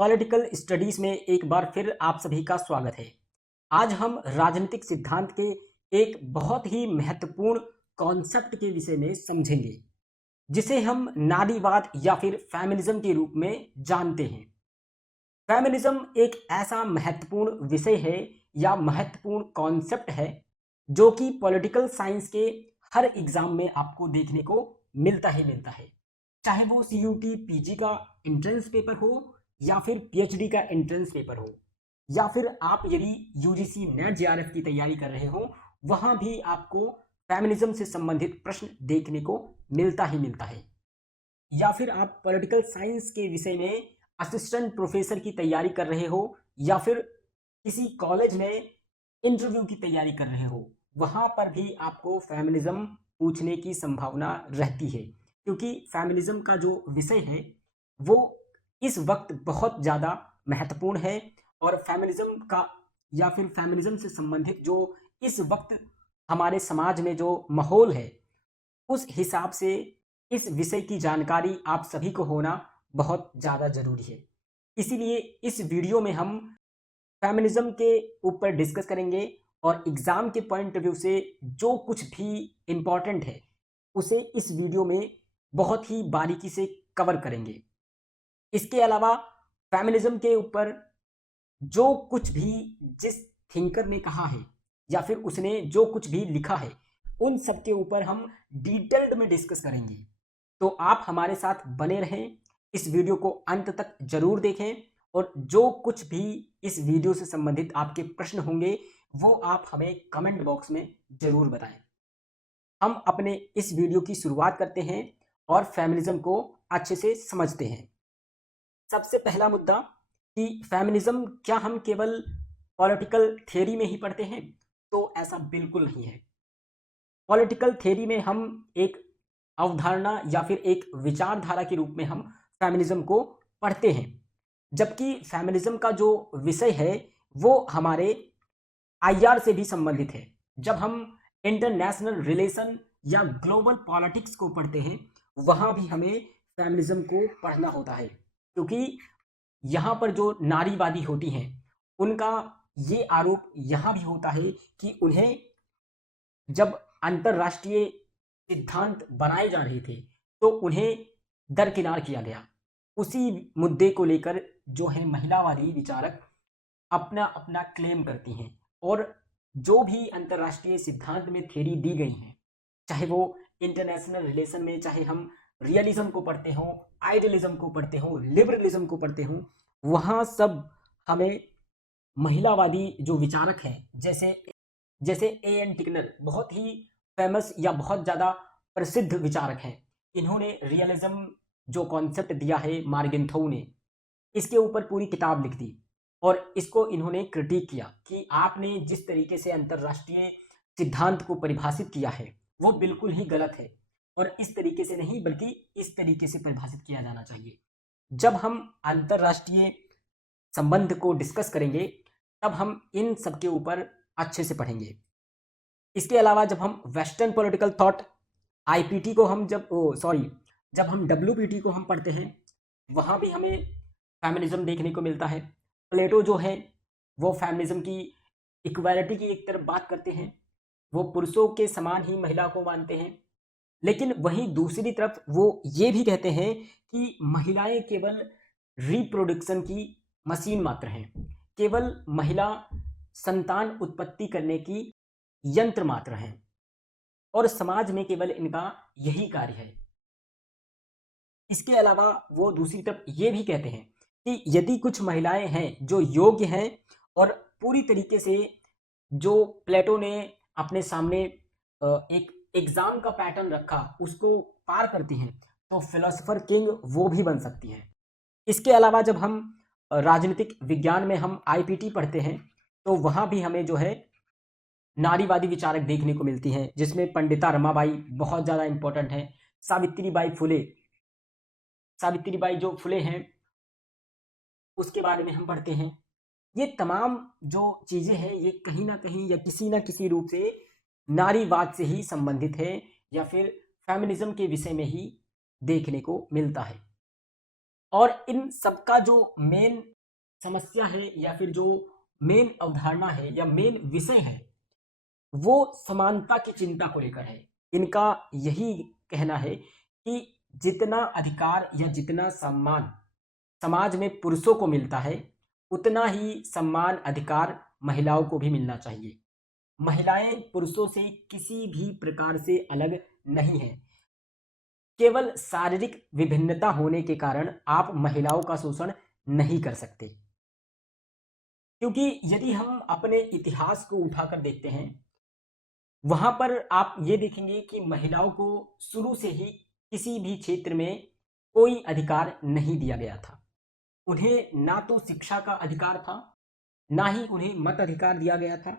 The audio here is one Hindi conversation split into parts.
पॉलिटिकल स्टडीज में एक बार फिर आप सभी का स्वागत है। आज हम राजनीतिक सिद्धांत के एक बहुत ही महत्वपूर्ण कॉन्सेप्ट के विषय में समझेंगे, जिसे हम नारीवाद या फिर फेमिनिज्म के रूप में जानते हैं। फेमिनिज्म एक ऐसा महत्वपूर्ण विषय है या महत्वपूर्ण कॉन्सेप्ट है जो कि पॉलिटिकल साइंस के हर एग्जाम में आपको देखने को मिलता ही मिलता है, चाहे वो सीयूटी पीजी का एंट्रेंस पेपर हो या फिर पीएचडी का एंट्रेंस पेपर हो, या फिर आप यदि यूजीसी नेट जेआरएफ की तैयारी कर रहे हो, वहां भी आपको फेमिनिज्म से संबंधित प्रश्न देखने को मिलता ही मिलता है। या फिर आप पॉलिटिकल साइंस के विषय में असिस्टेंट प्रोफेसर की तैयारी कर रहे हो, या फिर किसी कॉलेज में इंटरव्यू की तैयारी कर रहे हो, वहां पर भी आपको फेमिनिज्म पूछने की संभावना रहती है, क्योंकि फेमिनिज्म का जो विषय है वो इस वक्त बहुत ज़्यादा महत्वपूर्ण है। और फेमिनिज्म का या फिर फेमिनिज्म से संबंधित जो इस वक्त हमारे समाज में जो माहौल है, उस हिसाब से इस विषय की जानकारी आप सभी को होना बहुत ज़्यादा ज़रूरी है। इसीलिए इस वीडियो में हम फेमिनिज्म के ऊपर डिस्कस करेंगे और एग्ज़ाम के पॉइंट ऑफ व्यू से जो कुछ भी इम्पॉर्टेंट है उसे इस वीडियो में बहुत ही बारीकी से कवर करेंगे। इसके अलावा फेमिनिज्म के ऊपर जो कुछ भी जिस थिंकर ने कहा है या फिर उसने जो कुछ भी लिखा है, उन सब के ऊपर हम डिटेल्ड में डिस्कस करेंगे। तो आप हमारे साथ बने रहें, इस वीडियो को अंत तक जरूर देखें, और जो कुछ भी इस वीडियो से संबंधित आपके प्रश्न होंगे वो आप हमें कमेंट बॉक्स में जरूर बताएं। हम अपने इस वीडियो की शुरुआत करते हैं और फेमिनिज्म को अच्छे से समझते हैं। सबसे पहला मुद्दा कि फेमिनिज्म क्या हम केवल पॉलिटिकल थ्योरी में ही पढ़ते हैं? तो ऐसा बिल्कुल नहीं है। पॉलिटिकल थ्योरी में हम एक अवधारणा या फिर एक विचारधारा के रूप में हम फेमिनिज्म को पढ़ते हैं, जबकि फेमिनिज्म का जो विषय है वो हमारे आईआर से भी संबंधित है। जब हम इंटरनेशनल रिलेशन या ग्लोबल पॉलिटिक्स को पढ़ते हैं, वहां भी हमें फेमिनिज्म को पढ़ना होता है, क्योंकि यहाँ पर जो नारीवादी होती हैं उनका ये आरोप यहाँ भी होता है कि उन्हें जब अंतरराष्ट्रीय सिद्धांत बनाए जा रहे थे तो उन्हें दरकिनार किया गया। उसी मुद्दे को लेकर जो है महिलावादी विचारक अपना अपना क्लेम करती हैं, और जो भी अंतरराष्ट्रीय सिद्धांत में थ्योरी दी गई हैं, चाहे वो इंटरनेशनल रिलेशन में, चाहे हम रियलिज्म को पढ़ते हों, आइडियलिज्म को पढ़ते हों, लिबरलिज्म को पढ़ते हों, वहाँ सब हमें महिलावादी जो विचारक हैं, जैसे जैसे ए एन टिकनर बहुत ही फेमस या बहुत ज़्यादा प्रसिद्ध विचारक हैं। इन्होंने रियलिज्म जो कॉन्सेप्ट दिया है मार्गेंथौ ने, इसके ऊपर पूरी किताब लिख दी और इसको इन्होंने क्रिटिक किया कि आपने जिस तरीके से अंतरराष्ट्रीय सिद्धांत को परिभाषित किया है वो बिल्कुल ही गलत है, और इस तरीके से नहीं बल्कि इस तरीके से परिभाषित किया जाना चाहिए। जब हम अंतरराष्ट्रीय संबंध को डिस्कस करेंगे तब हम इन सब के ऊपर अच्छे से पढ़ेंगे। इसके अलावा जब हम वेस्टर्न पॉलिटिकल थॉट आईपीटी को हम जब हम डब्ल्यूपीटी को हम पढ़ते हैं, वहाँ भी हमें फेमिनिज्म देखने को मिलता है। प्लेटो जो है वो फेमिनिज्म की इक्वालिटी की एक तरफ बात करते हैं, वो पुरुषों के समान ही महिला को मानते हैं, लेकिन वहीं दूसरी तरफ वो ये भी कहते हैं कि महिलाएं केवल रिप्रोडक्शन की मशीन मात्र हैं, केवल महिला संतान उत्पत्ति करने की यंत्र मात्र हैं, और समाज में केवल इनका यही कार्य है। इसके अलावा वो दूसरी तरफ ये भी कहते हैं कि यदि कुछ महिलाएं हैं जो योग्य हैं और पूरी तरीके से जो प्लेटो ने अपने सामने एक एग्जाम का पैटर्न रखा उसको पार करती हैं, तो फिलोसोफर किंग वो भी बन सकती हैं। इसके अलावा जब हम राजनीतिक विज्ञान में हम आईपीटी पढ़ते हैं, तो वहाँ भी हमें जो है नारीवादी विचारक देखने को मिलती हैं, जिसमें पंडिता रमाबाई बहुत ज़्यादा इंपॉर्टेंट है, सावित्रीबाई जो फुले हैं उसके बारे में हम पढ़ते हैं। ये तमाम जो चीज़ें हैं ये कहीं ना कहीं या किसी ना किसी रूप से नारीवाद से ही संबंधित है या फिर फेमिनिज्म के विषय में ही देखने को मिलता है। और इन सबका जो मेन समस्या है या फिर जो मेन अवधारणा है या मेन विषय है वो समानता की चिंता को लेकर है। इनका यही कहना है कि जितना अधिकार या जितना सम्मान समाज में पुरुषों को मिलता है उतना ही सम्मान अधिकार महिलाओं को भी मिलना चाहिए। महिलाएं पुरुषों से किसी भी प्रकार से अलग नहीं हैं। केवल शारीरिक विभिन्नता होने के कारण आप महिलाओं का शोषण नहीं कर सकते, क्योंकि यदि हम अपने इतिहास को उठाकर देखते हैं वहां पर आप ये देखेंगे कि महिलाओं को शुरू से ही किसी भी क्षेत्र में कोई अधिकार नहीं दिया गया था। उन्हें ना तो शिक्षा का अधिकार था, ना ही उन्हें मत अधिकार दिया गया था,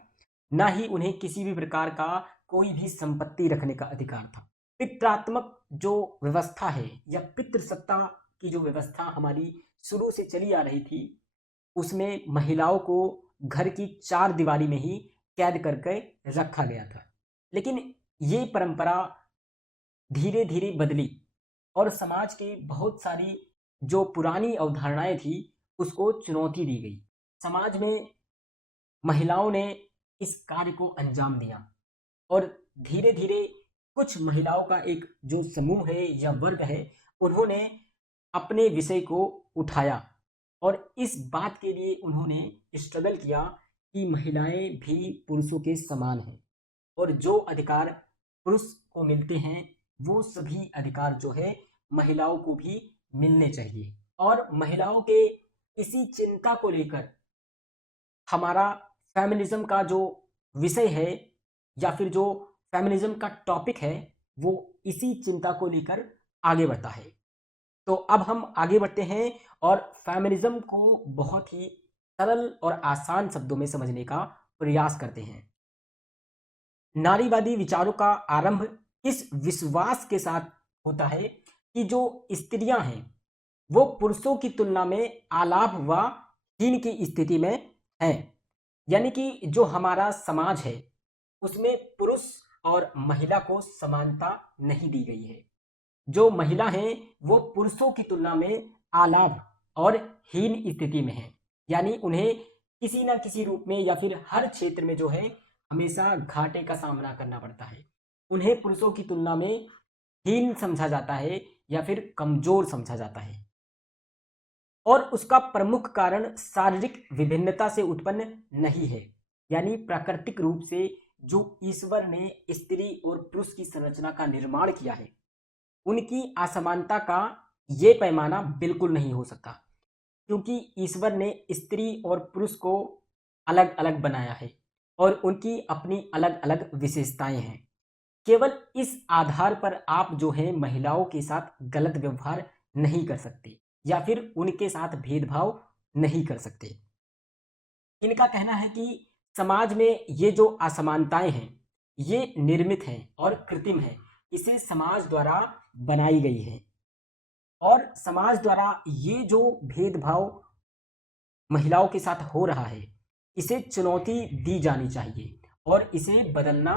ना ही उन्हें किसी भी प्रकार का कोई भी संपत्ति रखने का अधिकार था। पित्रात्मक जो व्यवस्था है या पितृसत्ता की जो व्यवस्था हमारी शुरू से चली आ रही थी उसमें महिलाओं को घर की चार दीवारी में ही कैद करके रखा गया था। लेकिन ये परंपरा धीरे धीरे बदली और समाज की बहुत सारी जो पुरानी अवधारणाएं थी उसको चुनौती दी गई। समाज में महिलाओं ने इस कार्य को अंजाम दिया और धीरे धीरे कुछ महिलाओं का एक जो समूह है या वर्ग है उन्होंने अपने विषय को उठाया और इस बात के लिए उन्होंने स्ट्रगल किया कि महिलाएं भी पुरुषों के समान हैं और जो अधिकार पुरुष को मिलते हैं वो सभी अधिकार जो है महिलाओं को भी मिलने चाहिए। और महिलाओं के इसी चिंता को लेकर हमारा फेमिनिज्म का जो विषय है या फिर जो फेमिनिज्म का टॉपिक है वो इसी चिंता को लेकर आगे बढ़ता है। तो अब हम आगे बढ़ते हैं और फेमिनिज्म को बहुत ही सरल और आसान शब्दों में समझने का प्रयास करते हैं। नारीवादी विचारों का आरंभ इस विश्वास के साथ होता है कि जो स्त्रियां हैं वो पुरुषों की तुलना में आलाभ व हीन की स्थिति में हैं। यानी कि जो हमारा समाज है उसमें पुरुष और महिला को समानता नहीं दी गई है। जो महिला हैं वो पुरुषों की तुलना में आलाभ और हीन स्थिति में है, यानी उन्हें किसी ना किसी रूप में या फिर हर क्षेत्र में जो है हमेशा घाटे का सामना करना पड़ता है। उन्हें पुरुषों की तुलना में हीन समझा जाता है या फिर कमजोर समझा जाता है और उसका प्रमुख कारण शारीरिक विभिन्नता से उत्पन्न नहीं है। यानी प्राकृतिक रूप से जो ईश्वर ने स्त्री और पुरुष की संरचना का निर्माण किया है उनकी असमानता का ये पैमाना बिल्कुल नहीं हो सकता, क्योंकि ईश्वर ने स्त्री और पुरुष को अलग अलग बनाया है और उनकी अपनी अलग अलग विशेषताएं हैं। केवल इस आधार पर आप जो है महिलाओं के साथ गलत व्यवहार नहीं कर सकते या फिर उनके साथ भेदभाव नहीं कर सकते। इनका कहना है कि समाज में ये जो असमानताएं हैं ये निर्मित हैं और कृत्रिम है, इसे समाज द्वारा बनाई गई है और समाज द्वारा ये जो भेदभाव महिलाओं के साथ हो रहा है इसे चुनौती दी जानी चाहिए और इसे बदलना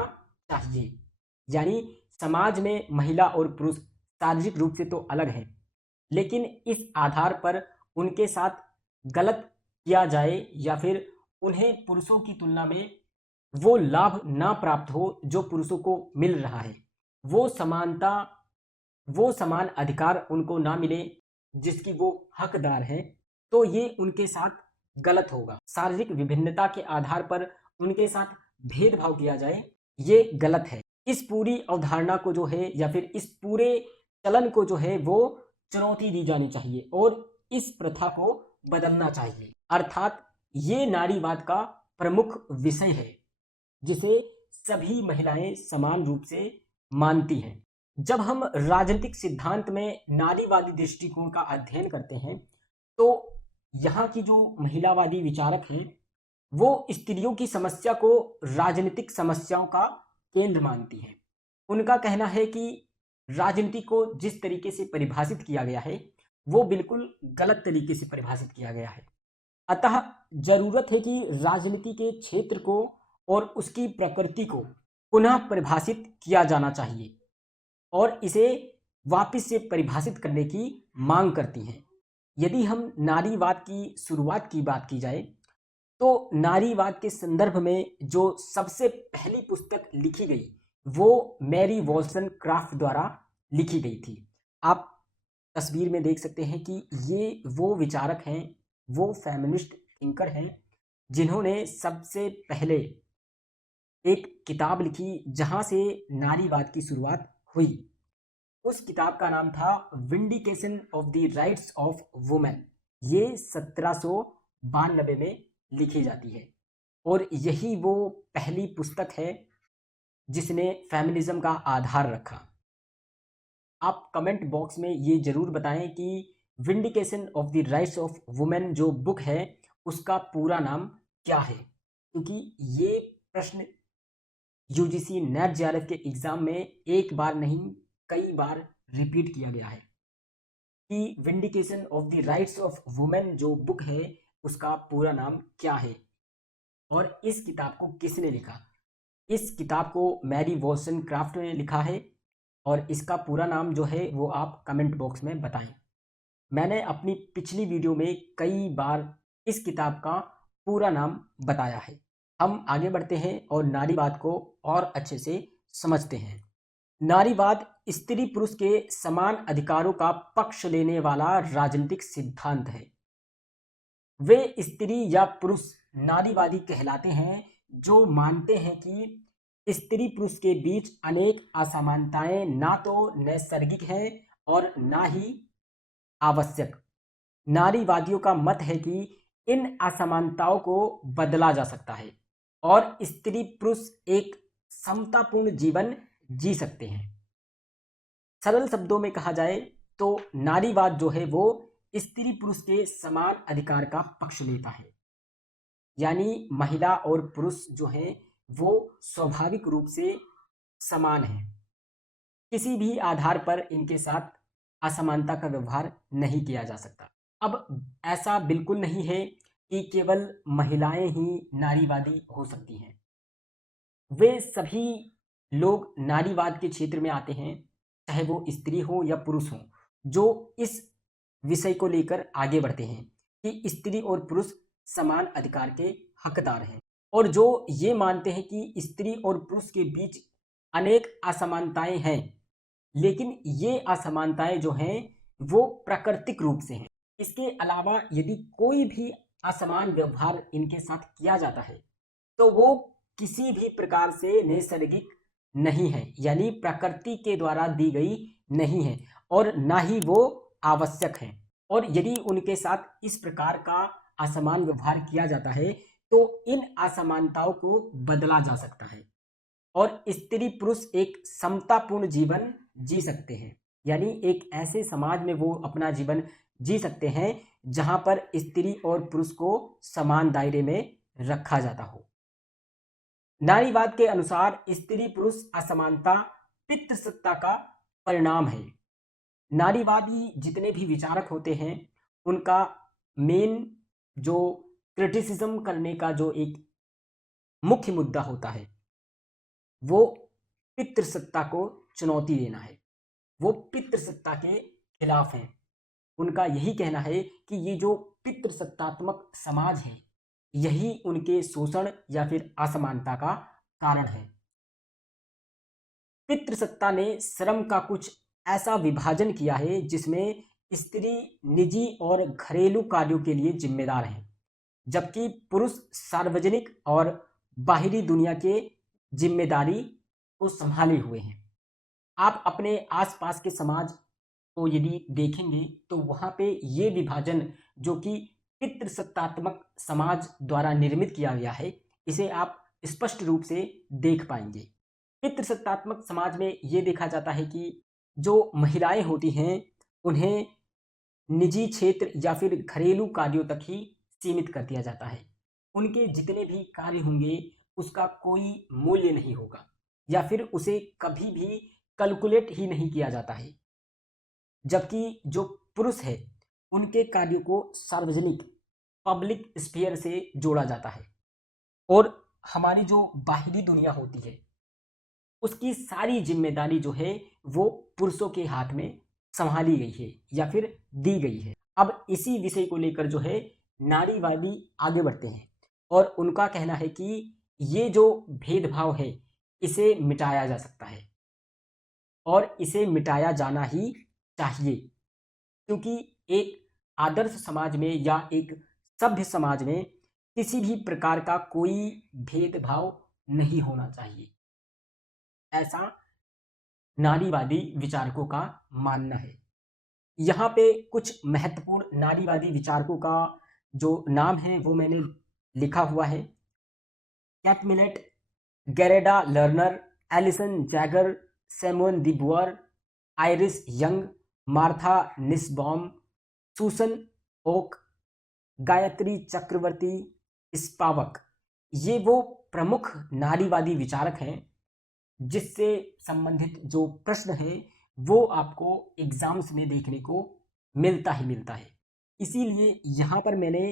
चाहिए। यानी समाज में महिला और पुरुष शारीरिक रूप से तो अलग हैं, लेकिन इस आधार पर उनके साथ गलत किया जाए या फिर उन्हें पुरुषों की तुलना में वो लाभ ना प्राप्त हो जो पुरुषों को मिल रहा है, वो समानता वो समान अधिकार उनको ना मिले जिसकी वो हकदार है, तो ये उनके साथ गलत होगा। शारीरिक विभिन्नता के आधार पर उनके साथ भेदभाव किया जाए ये गलत है। इस पूरी अवधारणा को जो है या फिर इस पूरे चलन को जो है वो चुनौती दी जानी चाहिए और इस प्रथा को बदलना चाहिए। अर्थात ये नारीवाद का प्रमुख विषय है जिसे सभी महिलाएं समान रूप से मानती हैं। जब हम राजनीतिक सिद्धांत में नारीवादी दृष्टिकोण का अध्ययन करते हैं तो यहाँ की जो महिलावादी विचारक हैं वो स्त्रियों की समस्या को राजनीतिक समस्याओं का केंद्र मानती हैं। उनका कहना है कि राजनीति को जिस तरीके से परिभाषित किया गया है वो बिल्कुल गलत तरीके से परिभाषित किया गया है। अतः जरूरत है कि राजनीति के क्षेत्र को और उसकी प्रकृति को पुनः परिभाषित किया जाना चाहिए और इसे वापस से परिभाषित करने की मांग करती हैं। यदि हम नारीवाद की शुरुआत की बात की जाए तो नारीवाद के संदर्भ में जो सबसे पहली पुस्तक लिखी गई वो मैरी वॉल्सनक्राफ्ट द्वारा लिखी गई थी। आप तस्वीर में देख सकते हैं कि ये वो विचारक हैं, वो फेमिनिस्ट थिंकर हैं जिन्होंने सबसे पहले एक किताब लिखी जहां से नारीवाद की शुरुआत हुई। उस किताब का नाम था vindication of the rights of women. ये 1792 में लिखी जाती है और यही वो पहली पुस्तक है जिसने फेमिनिज्म का आधार रखा। आप कमेंट बॉक्स में ये जरूर बताएं कि vindication of the rights of women जो बुक है उसका पूरा नाम क्या है, क्योंकि ये प्रश्न यूजीसी नेट जेआरएफ के एग्जाम में एक बार नहीं कई बार रिपीट किया गया है कि vindication of the rights of women जो बुक है उसका पूरा नाम क्या है और इस किताब को किसने लिखा। इस किताब को मैरी वॉल्सनक्राफ्ट ने लिखा है और इसका पूरा नाम जो है वो आप कमेंट बॉक्स में बताएं। मैंने अपनी पिछली वीडियो में कई बार इस किताब का पूरा नाम बताया है। हम आगे बढ़ते हैं और नारीवाद को और अच्छे से समझते हैं। नारीवाद स्त्री पुरुष के समान अधिकारों का पक्ष लेने वाला राजनीतिक सिद्धांत है। वे स्त्री या पुरुष नारीवादी कहलाते हैं जो मानते हैं कि स्त्री पुरुष के बीच अनेक असमानताएं ना तो नैसर्गिक हैं और ना ही आवश्यक। नारीवादियों का मत है कि इन असमानताओं को बदला जा सकता है और स्त्री पुरुष एक समतापूर्ण जीवन जी सकते हैं। सरल शब्दों में कहा जाए तो नारीवाद जो है वो स्त्री पुरुष के समान अधिकार का पक्ष लेता है, यानी महिला और पुरुष जो है वो स्वाभाविक रूप से समान है। किसी भी आधार पर इनके साथ असमानता का व्यवहार नहीं किया जा सकता। अब ऐसा बिल्कुल नहीं है कि केवल महिलाएं ही नारीवादी हो सकती हैं। वे सभी लोग नारीवाद के क्षेत्र में आते हैं, चाहे वो स्त्री हो या पुरुष हो, जो इस विषय को लेकर आगे बढ़ते हैं कि स्त्री और पुरुष समान अधिकार के हकदार हैं और जो ये मानते हैं कि स्त्री और पुरुष के बीच अनेक असमानताएं हैं, लेकिन ये असमानताएं जो हैं वो प्राकृतिक रूप से हैं। इसके अलावा यदि कोई भी असमान व्यवहार इनके साथ किया जाता है तो वो किसी भी प्रकार से नैसर्गिक नहीं है, यानी प्रकृति के द्वारा दी गई नहीं है और ना ही वो आवश्यक है। और यदि उनके साथ इस प्रकार का असमान व्यवहार किया जाता है तो इन असमानताओं को बदला जा सकता है और स्त्री पुरुष एक समतापूर्ण जीवन जी सकते हैं, यानी एक ऐसे समाज में वो अपना जीवन जी सकते हैं जहां पर स्त्री और पुरुष को समान दायरे में रखा जाता हो। नारीवाद के अनुसार स्त्री पुरुष असमानता पितृसत्ता का परिणाम है। नारीवादी जितने भी विचारक होते हैं उनका मेन जो क्रिटिसिज्म करने का जो एक मुख्य मुद्दा होता है वो पितृसत्ता को चुनौती देना है। वो पितृसत्ता के खिलाफ हैं। उनका यही कहना है कि ये जो पितृसत्तात्मक समाज है यही उनके शोषण या फिर असमानता का कारण है। पितृसत्ता ने श्रम का कुछ ऐसा विभाजन किया है जिसमें स्त्री निजी और घरेलू कार्यों के लिए जिम्मेदार है, जबकि पुरुष सार्वजनिक और बाहरी दुनिया के जिम्मेदारी को संभाले हुए हैं। आप अपने आसपास के समाज को यदि देखेंगे तो वहां पे ये विभाजन जो कि पितृसत्तात्मक समाज द्वारा निर्मित किया गया है इसे आप स्पष्ट रूप से देख पाएंगे। पितृसत्तात्मक समाज में ये देखा जाता है कि जो महिलाएं होती हैं उन्हें निजी क्षेत्र या फिर घरेलू कार्यों तक ही सीमित कर दिया जाता है। उनके जितने भी कार्य होंगे उसका कोई मूल्य नहीं होगा या फिर उसे कभी भी कैलकुलेट ही नहीं किया जाता है, जबकि जो पुरुष है उनके कार्यों को सार्वजनिक पब्लिक स्फीयर से जोड़ा जाता है और हमारी जो बाहरी दुनिया होती है उसकी सारी जिम्मेदारी जो है वो पुरुषों के हाथ में संभाली गई है या फिर दी गई है। अब इसी विषय को लेकर जो है नारीवादी आगे बढ़ते हैं और उनका कहना है कि ये जो भेदभाव है इसे मिटाया जा सकता है और इसे मिटाया जाना ही चाहिए, क्योंकि एक आदर्श समाज में या एक सभ्य समाज में किसी भी प्रकार का कोई भेदभाव नहीं होना चाहिए, ऐसा नारीवादी विचारकों का मानना है। यहाँ पे कुछ महत्वपूर्ण नारीवादी विचारकों का जो नाम है वो मैंने लिखा हुआ है। Kate Millett, Gerda Lerner, Alison Jaggar, Samuel de Beauvoir, Iris Young, Martha Nussbaum, Susan Okin, Gayatri Chakravorty, Spivak, ये वो प्रमुख नारीवादी विचारक हैं जिससे संबंधित जो प्रश्न है वो आपको एग्जाम्स में देखने को मिलता ही मिलता है। इसीलिए यहाँ पर मैंने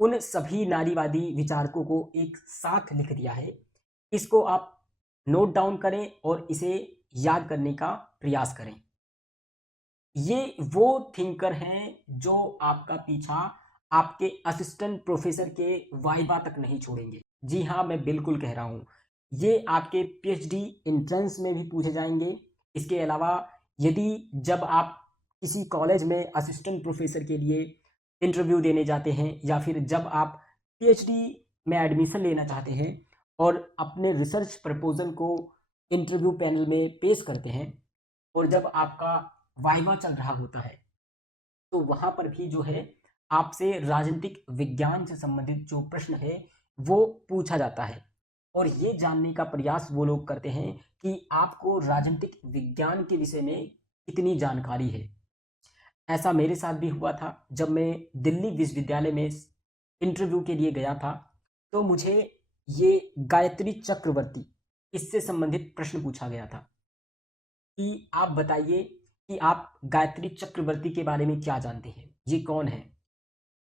उन सभी नारीवादी विचारकों को एक साथ लिख दिया है। इसको आप नोट डाउन करें और इसे याद करने का प्रयास करें। ये वो थिंकर हैं जो आपका पीछा आपके असिस्टेंट प्रोफेसर के वाइवा तक नहीं छोड़ेंगे। जी हाँ, मैं बिल्कुल कह रहा हूँ, ये आपके पीएचडी एंट्रेंस में भी पूछे जाएंगे। इसके अलावा यदि जब आप किसी कॉलेज में असिस्टेंट प्रोफेसर के लिए इंटरव्यू देने जाते हैं या फिर जब आप पीएचडी में एडमिशन लेना चाहते हैं और अपने रिसर्च प्रपोजल को इंटरव्यू पैनल में पेश करते हैं और जब आपका वाइवा चल रहा होता है तो वहाँ पर भी जो है आपसे राजनीतिक विज्ञान से संबंधित जो प्रश्न है वो पूछा जाता है और ये जानने का प्रयास वो लोग करते हैं कि आपको राजनीतिक विज्ञान के विषय में कितनी जानकारी है। ऐसा मेरे साथ भी हुआ था जब मैं दिल्ली विश्वविद्यालय में इंटरव्यू के लिए गया था, तो मुझे ये गायत्री चक्रवर्ती इससे संबंधित प्रश्न पूछा गया था कि आप बताइए कि आप गायत्री चक्रवर्ती के बारे में क्या जानते हैं, ये कौन है।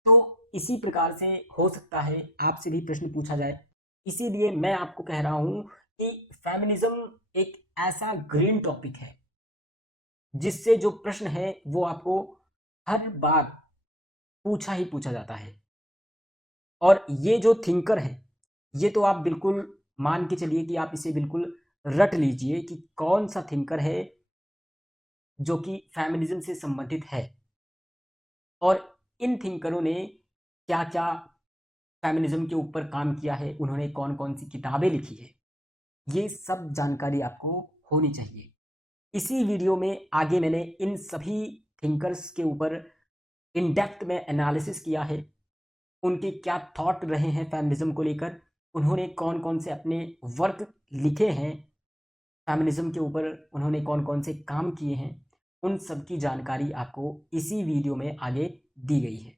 तो इसी प्रकार से हो सकता है आपसे भी प्रश्न पूछा जाए। इसीलिए मैं आपको कह रहा हूं कि फेमिनिज्म एक ऐसा ग्रीन टॉपिक है जिससे जो प्रश्न है वो आपको हर बार पूछा ही पूछा जाता है। और ये जो थिंकर है ये तो आप बिल्कुल मान के चलिए कि आप इसे बिल्कुल रट लीजिए कि कौन सा थिंकर है जो कि फेमिनिज्म से संबंधित है और इन थिंकरों ने क्या क्या फेमिनिज्म के ऊपर काम किया है, उन्होंने कौन कौन सी किताबें लिखी है, ये सब जानकारी आपको होनी चाहिए। इसी वीडियो में आगे मैंने इन सभी थिंकर्स के ऊपर इन डेप्थ में एनालिसिस किया है, उनके क्या थॉट रहे हैं फेमिनिज्म को लेकर, उन्होंने कौन कौन से अपने वर्क लिखे हैं फेमिनिज्म के ऊपर, उन्होंने कौन कौन से काम किए हैं, उन सब की जानकारी आपको इसी वीडियो में आगे दी गई है।